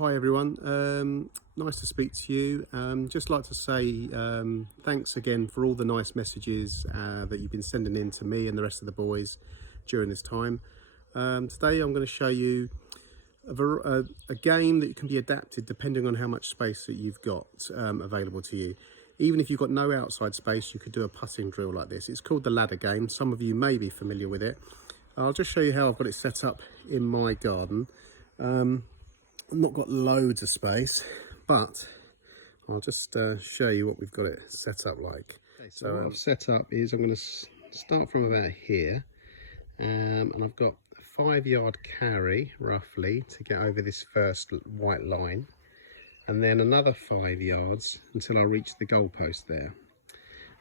Hi everyone, nice to speak to you. Just like to say thanks again for all the nice messages that you've been sending in to me and the rest of the boys during this time. Today I'm going to show you a game that can be adapted depending on how much space that you've got available to you. Even if you've got no outside space, you could do a putting drill like this. It's called the ladder game. Some of you may be familiar with it. I'll just show you how I've got it set up in my garden. I've not got loads of space, but I'll just show you what we've got it set up like. So what I've set up is I'm going to start from about here, and I've got a 5-yard carry roughly to get over this first white line, and then another 5 yards until I reach the goalpost there.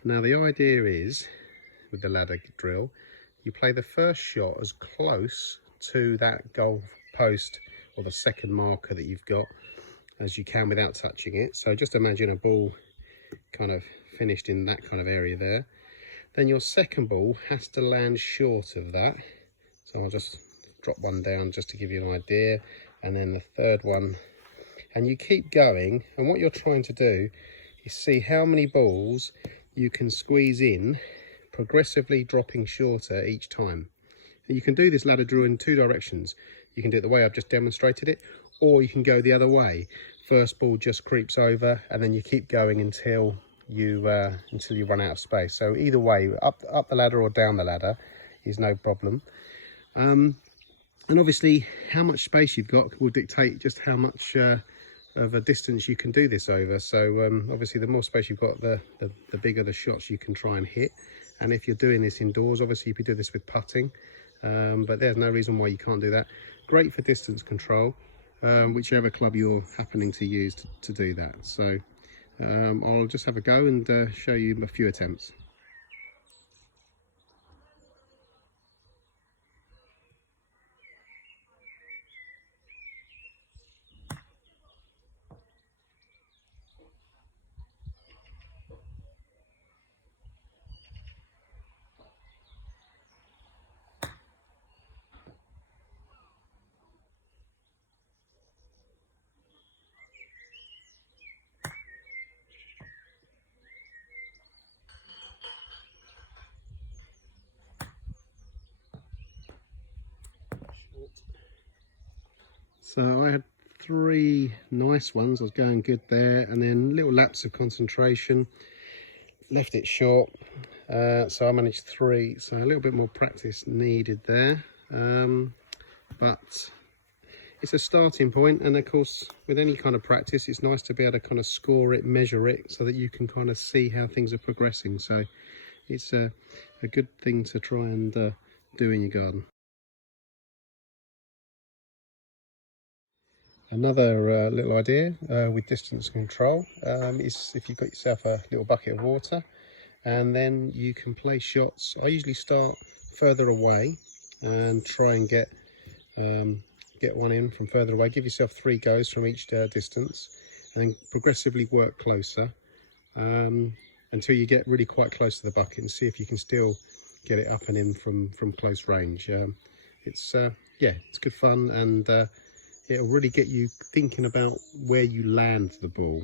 Now the idea is, with the ladder drill, you play the first shot as close to that goal post or the second marker that you've got as you can without touching it. So just imagine a ball kind of finished in that kind of area there. Then your second ball has to land short of that. So I'll just drop one down just to give you an idea. And then the third one. And you keep going. And what you're trying to do is see how many balls you can squeeze in, progressively dropping shorter each time. And you can do this ladder drill in two directions. You can do it the way I've just demonstrated it, or you can go the other way. First ball just creeps over, and then you keep going until you run out of space. So either way, up the ladder or down the ladder is no problem. And obviously, how much space you've got will dictate just how much of a distance you can do this over. So obviously, the more space you've got, the bigger the shots you can try and hit. And if you're doing this indoors, obviously you could do this with putting, but there's no reason why you can't do that. Great for distance control, whichever club you're happening to use to do that. So I'll just have a go and show you a few attempts. So I had 3 nice ones. I was going good there, and then little lapse of concentration, left it short. So I managed 3. So a little bit more practice needed there, but it's a starting point. And of course, with any kind of practice, it's nice to be able to kind of score it, measure it, so that you can kind of see how things are progressing. So it's a good thing to try and do in your garden. Another little idea with distance control is if you've got yourself a little bucket of water, and then you can play shots. I usually start further away and try and get one in from further away. Give yourself 3 goes from each distance, and then progressively work closer until you get really quite close to the bucket, and see if you can still get it up and in from close range. It's good fun, and it'll really get you thinking about where you land the ball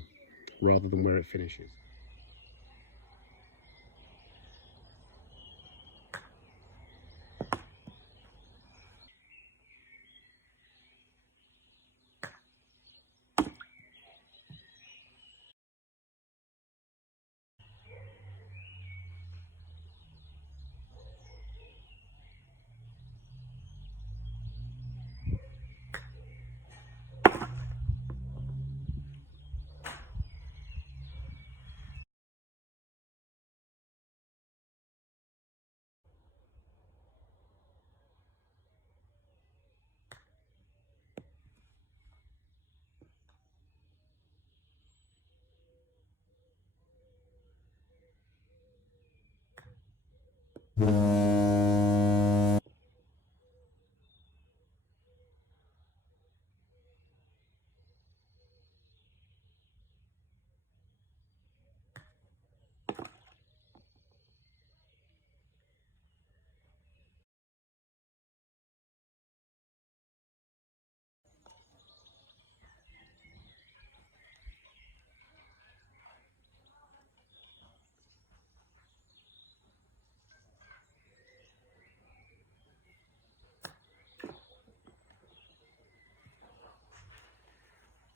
rather than where it finishes.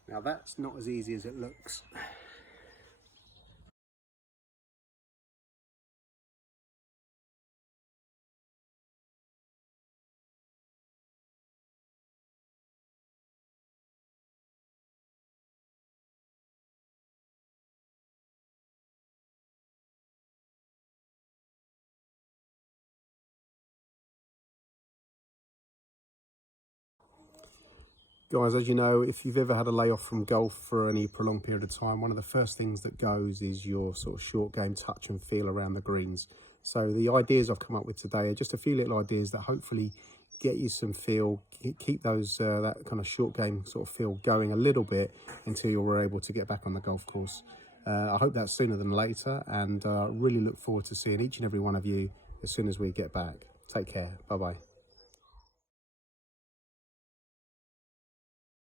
Now that's not as easy as it looks. Guys, as you know, if you've ever had a layoff from golf for any prolonged period of time, one of the first things that goes is your sort of short game touch and feel around the greens. So the ideas I've come up with today are just a few little ideas that hopefully get you some feel, keep those that kind of short game sort of feel going a little bit until you're able to get back on the golf course. I hope that's sooner than later, and really look forward to seeing each and every one of you as soon as we get back. Take care. Bye-bye.